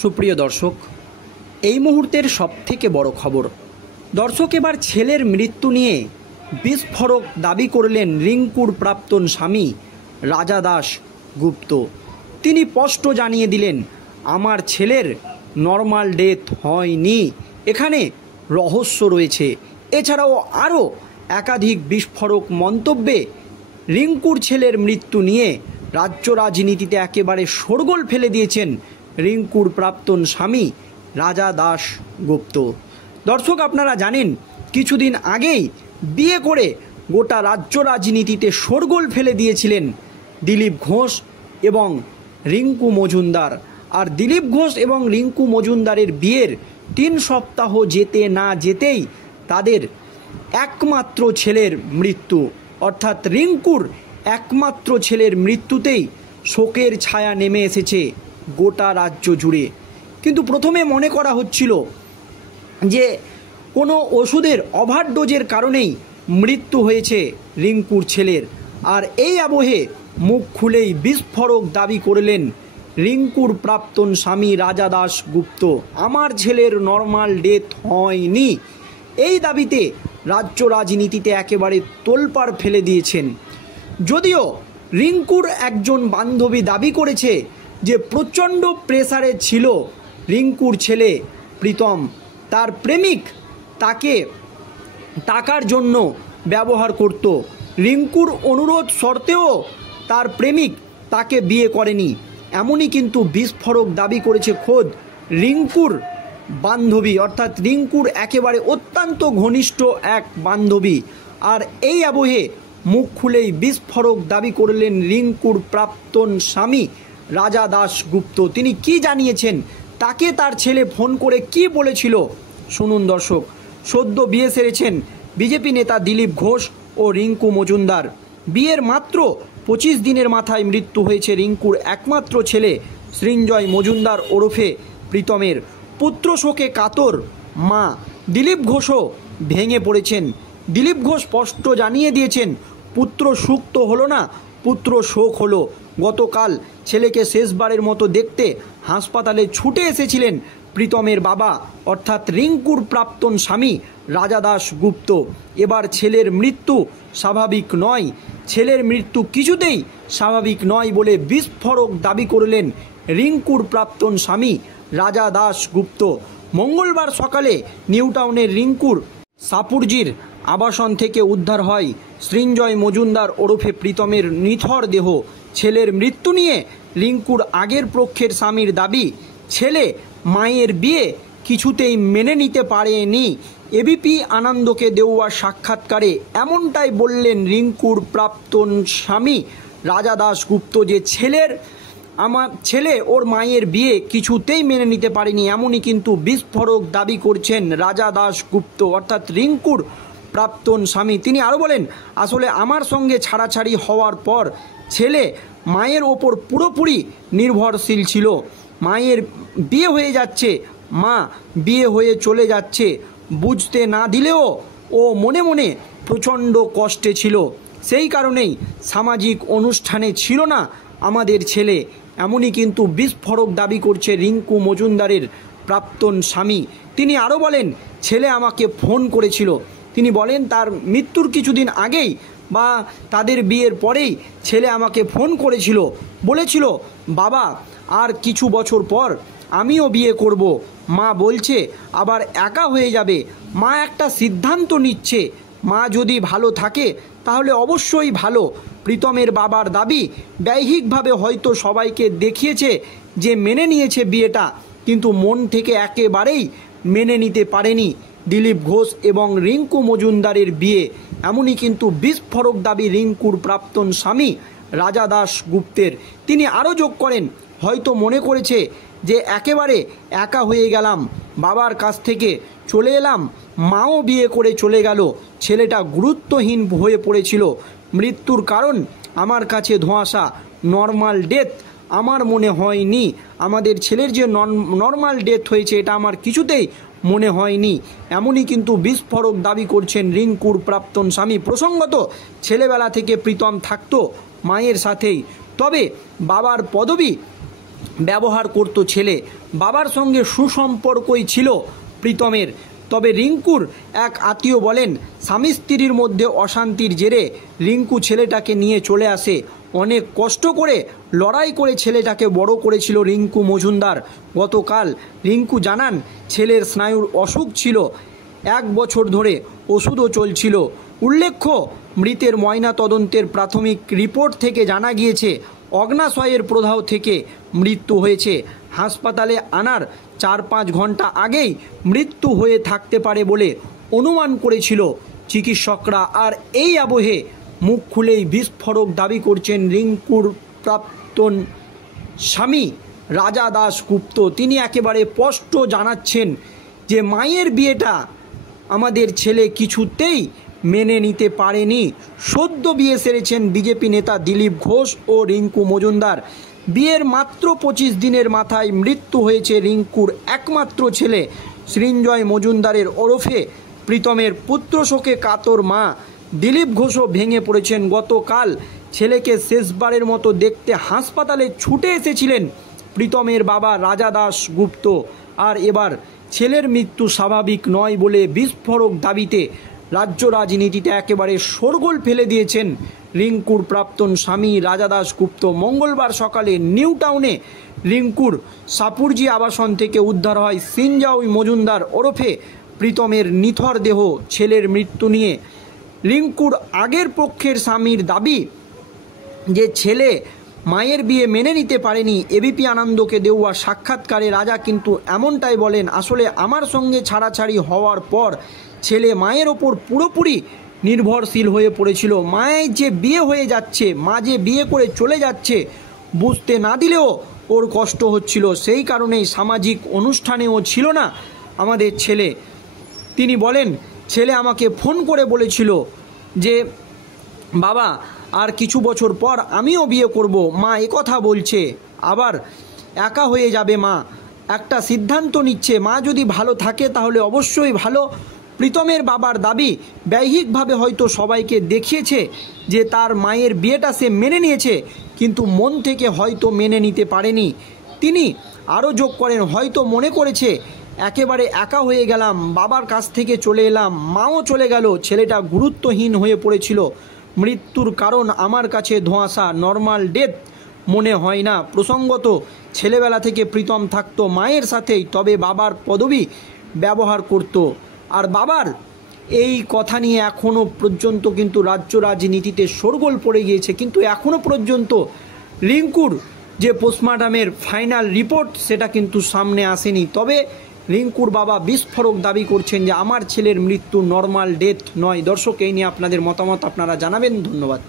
সুপ্রিয় দর্শক, এই মুহূর্তের সবথেকে বড় খবর। দর্শক, এবার ছেলের মৃত্যু নিয়ে বিস্ফোরক দাবি করলেন রিঙ্কুর প্রাক্তন স্বামী রাজা দাস গুপ্ত। তিনি স্পষ্ট জানিয়ে দিলেন, আমার ছেলের নর্মাল ডেথ হয়নি, এখানে রহস্য রয়েছে। এছাড়াও আরও একাধিক বিস্ফোরক মন্তব্যে রিঙ্কুর ছেলের মৃত্যু নিয়ে রাজ্য রাজনীতিতে একেবারে শোরগোল ফেলে দিয়েছেন রিঙ্কুর প্রাক্তন স্বামী রাজা দাস গুপ্ত। দর্শক, আপনারা জানেন কিছুদিন আগেই বিয়ে করে গোটা রাজ্য রাজনীতিতে শোরগোল ফেলে দিয়েছিলেন দিলীপ ঘোষ এবং রিঙ্কু মজুমদার। আর দিলীপ ঘোষ এবং রিঙ্কু মজুমদারের বিয়ের 3 সপ্তাহ যেতে না যেতেই তাদের একমাত্র ছেলের মৃত্যু, অর্থাৎ রিঙ্কুর একমাত্র ছেলের মৃত্যুতেই শোকের ছায়া নেমে এসেছে গোটা রাজ্য জুড়ে। কিন্তু প্রথমে মনে করা হচ্ছিল যে কোনো ওষুধের ওভারডোজের কারণেই মৃত্যু হয়েছে রিঙ্কুর ছেলের। আর এই আবহে মুখ খুলেই বিস্ফোরক দাবি করলেন রিঙ্কুর প্রাক্তন স্বামী রাজা দাস গুপ্ত, আমার ছেলের নর্মাল ডেথ হয়নি। এই দাবিতে রাজ্য রাজনীতিতে একেবারে তোলপাড় ফেলে দিয়েছেন। যদিও রিঙ্কুর একজন বান্ধবী দাবি করেছে যে প্রচণ্ড প্রেসারে ছিল রিঙ্কুর ছেলে প্রীতম, তার প্রেমিক তাকে টাকার জন্য ব্যবহার করত। রিঙ্কুর অনুরোধ সত্ত্বেও তার প্রেমিক তাকে বিয়ে করেনি, এমনই কিন্তু বিস্ফোরক দাবি করেছে খোদ রিঙ্কুর বান্ধবী, অর্থাৎ রিঙ্কুর একেবারে অত্যন্ত ঘনিষ্ঠ এক বান্ধবী। আর এই আবহে মুখ খুলেই বিস্ফোরক দাবি করলেন রিঙ্কুর প্রাক্তন স্বামী রাজা দাস গুপ্ত। তিনি কি জানিয়েছেন, তাকে তার ছেলে ফোন করে কি বলেছিল শুনুন দর্শক। সদ্য বিয়ে সেরেছেন বিজেপি নেতা দিলীপ ঘোষ ও রিঙ্কু মজুমদার। বিয়ের মাত্র 25 দিনের মাথায় মৃত্যু হয়েছে রিঙ্কুর একমাত্র ছেলে সৃঞ্জয় মজুমদার ওরফে প্রীতমের। পুত্র শোকে কাতর মা দিলীপ ঘোষও ভেঙে পড়েছেন। দিলীপ ঘোষ স্পষ্ট জানিয়ে দিয়েছেন, পুত্র সুখ তো হলো না, পুত্র শোক হলো। গতকাল ছেলেকে শেষবারের মতো দেখতে হাসপাতালে ছুটে এসেছিলেন প্রীতমের বাবা, অর্থাৎ রিঙ্কুর প্রাক্তন স্বামী রাজা দাস গুপ্ত। এবার ছেলের মৃত্যু স্বাভাবিক নয়, ছেলের মৃত্যু কিছুতেই স্বাভাবিক নয় বলে বিস্ফোরক দাবি করলেন রিঙ্কুর প্রাক্তন স্বামী রাজা দাস গুপ্ত। মঙ্গলবার সকালে নিউ টাউনের রিঙ্কুর সাপুরজির আবাসন থেকে উদ্ধার হয় সৃঞ্জয় মজুমদার ওরফে প্রীতমের নিথর দেহ। ছেলের মৃত্যু নিয়ে রিঙ্কুর আগের পক্ষের স্বামীর দাবি, ছেলে মায়ের বিয়ে কিছুতেই মেনে নিতে পারেনি। এবিপি আনন্দকে দেওয়া সাক্ষাৎকারে এমনটাই বললেন রিঙ্কুর প্রাক্তন স্বামী রাজা দাস গুপ্ত যে আমার ছেলে ওর মায়ের বিয়ে কিছুতেই মেনে নিতে পারেনি, এমনই কিন্তু বিস্ফোরক দাবি করছেন রাজা দাস গুপ্ত, অর্থাৎ রিঙ্কুর প্রাক্তন স্বামী। তিনি আরও বলেন, আসলে আমার সঙ্গে ছাড়াছাড়ি হওয়ার পর ছেলে মায়ের ওপর পুরোপুরি নির্ভরশীল ছিল। মায়ের বিয়ে হয়ে যাচ্ছে, মা বিয়ে হয়ে চলে যাচ্ছে, বুঝতে না দিলেও ও মনে মনে প্রচণ্ড কষ্টে ছিল। সেই কারণেই সামাজিক অনুষ্ঠানে ছিল না আমাদের ছেলে, এমনই কিন্তু বিস্ফোরক দাবি করছে রিঙ্কু মজুমদারের প্রাক্তন স্বামী। তিনি আরও বলেন, ছেলে আমাকে ফোন করেছিল। তিনি বলেন, তার মৃত্যুর কিছুদিন আগেই বা তাদের বিয়ের পরেই ছেলে আমাকে ফোন করেছিল, বলেছিল বাবা আর কিছু বছর পর আমিও বিয়ে করব। মা বলছে আবার একা হয়ে যাবে, মা একটা সিদ্ধান্ত নিচ্ছে, মা যদি ভালো থাকে তাহলে অবশ্যই ভালো। প্রীতমের বাবার দাবি, ব্যয়িকভাবে হয়তো সবাইকে দেখিয়েছে যে মেনে নিয়েছে বিয়েটা, কিন্তু মন থেকে একেবারেই মেনে নিতে পারেনি দিলীপ ঘোষ এবং রিঙ্কু মজুমদারের বিয়ে। এমনই কিন্তু বিস্ফোরক দাবি রিঙ্কুর প্রাক্তন স্বামী রাজা দাস গুপ্তের। তিনি আরও যোগ করেন, হয়তো মনে করেছে যে একেবারে একা হয়ে গেলাম, বাবার কাছ থেকে চলে এলাম, মাও বিয়ে করে চলে গেল, ছেলেটা গুরুত্বহীন হয়ে পড়েছিল। মৃত্যুর কারণ আমার কাছে ধোঁয়াশা, নর্মাল ডেথ আমার মনে হয়নি, আমাদের ছেলের যে নর্মাল ডেথ হয়েছে এটা আমার কিছুতেই মনে হয়নি। এমনই কিন্তু বিস্ফোরক দাবি করছেন রিঙ্কুর প্রাক্তন স্বামী। প্রসঙ্গত, ছেলেবেলা থেকে প্রীতম থাকতো মায়ের সাথেই, তবে বাবার পদবি ব্যবহার করত ছেলে। বাবার সঙ্গে সুসম্পর্কই ছিল প্রীতমের। তবে রিঙ্কুর এক আত্মীয় বলেন, স্বামী স্ত্রীর মধ্যে অশান্তির জেরে রিঙ্কু ছেলেটাকে নিয়ে চলে আসে। অনেক কষ্ট করে লড়াই করে ছেলেটাকে বড় করেছিল রিঙ্কু মজুমদার। গতকাল রিঙ্কু জানান, ছেলের স্নায়ুর অসুখ ছিল, 1 বছর ধরে ওষুধও চলছিল। উল্লেখ্য, মৃতের ময়না তদন্তের প্রাথমিক রিপোর্ট থেকে জানা গিয়েছে অগ্ন্যাশয়ের প্রদাহ থেকে মৃত্যু হয়েছে। হাসপাতালে আনার 4-5 ঘন্টা আগেই মৃত্যু হয়ে থাকতে পারে বলে অনুমান করেছিল চিকিৎসকরা। আর এই আবহে মুখ খুলেই বিস্ফোরক দাবি করছেন রিঙ্কুর প্রাক্তন স্বামী রাজা দাশগুপ্ত। তিনি একেবারে স্পষ্ট জানাচ্ছেন যে মায়ের বিয়েটা আমাদের ছেলে কিছুতেই মেনে নিতে পারেনি। সদ্য বিয়ে সেরেছেন বিজেপি নেতা দিলীপ ঘোষ ও রিঙ্কু মজুমদার। বিয়ের মাত্র 25 দিনের মাথায় মৃত্যু হয়েছে রিঙ্কুর একমাত্র ছেলে সৃঞ্জয় মজুমদারের। ওরফে প্রীতমের পুত্রশোকে কাতর মা দিলীপ ঘোষও ভেঙে পড়েছেন। গতকাল ছেলেকে শেষবারের মতো দেখতে হাসপাতালে ছুটে এসেছিলেন প্রীতমের বাবা রাজা দাশগুপ্ত। আর এবার ছেলের মৃত্যু স্বাভাবিক নয় বলে বিস্ফোরক দাবিতে রাজ্য রাজনীতিতে একেবারে শোরগোল ফেলে দিয়েছেন রিঙ্কুর প্রাক্তন স্বামী রাজা দাশগুপ্ত। মঙ্গলবার সকালে নিউ টাউনে রিঙ্কুর সাপুরজি আবাসন থেকে উদ্ধার হয় সৃঞ্জয় মজুমদার ওরফে প্রীতমের নিথর দেহ। ছেলের মৃত্যু নিয়ে রিঙ্কুর আগের পক্ষের স্বামীর দাবি যে ছেলে মায়ের বিয়ে মেনে নিতে পারেনি। এবিপি আনন্দকে দেওয়া সাক্ষাৎকারে রাজা কিন্তু এমনটাই বলেন, আসলে আমার সঙ্গে ছাড়াছাড়ি হওয়ার পর ছেলে মায়ের ওপর পুরোপুরি নির্ভরশীল হয়ে পড়েছিল। মায়ের যে বিয়ে হয়ে যাচ্ছে, মা যে বিয়ে করে চলে যাচ্ছে বুঝতে না দিলেও ওর কষ্ট হচ্ছিল। সেই কারণেই সামাজিক অনুষ্ঠানেও ছিল না আমাদের ছেলে। তিনি বলেন, ছেলে আমাকে ফোন করে বলেছিল যে বাবা আর কিছু বছর পর আমিও বিয়ে করব। মা একথা বলছে, আবার একা হয়ে যাবে মা, একটা সিদ্ধান্ত নিচ্ছে। মা যদি ভালো থাকে তাহলে অবশ্যই ভালো। প্রীতমের বাবার দাবি, ব্যহিকভাবে হয়তো সবাইকে দেখিয়েছে যে তার মায়ের বিয়েটা সে মেনে নিয়েছে, কিন্তু মন থেকে হয়তো মেনে নিতে পারেনি। তিনি আরও যোগ করেন, হয়তো মনে করেছে একেবারে একা হয়ে গেলাম, বাবার কাছ থেকে চলে এলাম, মাও চলে গেল, ছেলেটা গুরুত্বহীন হয়ে পড়েছিল। মৃত্যুর কারণ আমার কাছে ধোঁয়াশা, নর্মাল ডেথ মনে হয় না। প্রসঙ্গত, ছেলেবেলা থেকে প্রীতম থাকতো মায়ের সাথেই, তবে বাবার পদবি ব্যবহার করত। আর বাবার এই কথা নিয়ে এখনও পর্যন্ত কিন্তু রাজ্য রাজনীতিতে শোরগোল পড়ে গিয়েছে। কিন্তু এখনও পর্যন্ত রিঙ্কুর যে পোস্টমর্টমের ফাইনাল রিপোর্ট সেটা কিন্তু সামনে আসেনি। তবে রিঙ্কুর বাবা বিস্ফোরক দাবি করছেন যে আমার ছেলের মৃত্যু নর্মাল ডেথ নয়। দর্শক, এই নিয়ে আপনাদের মতামত আপনারা জানাবেন। ধন্যবাদ।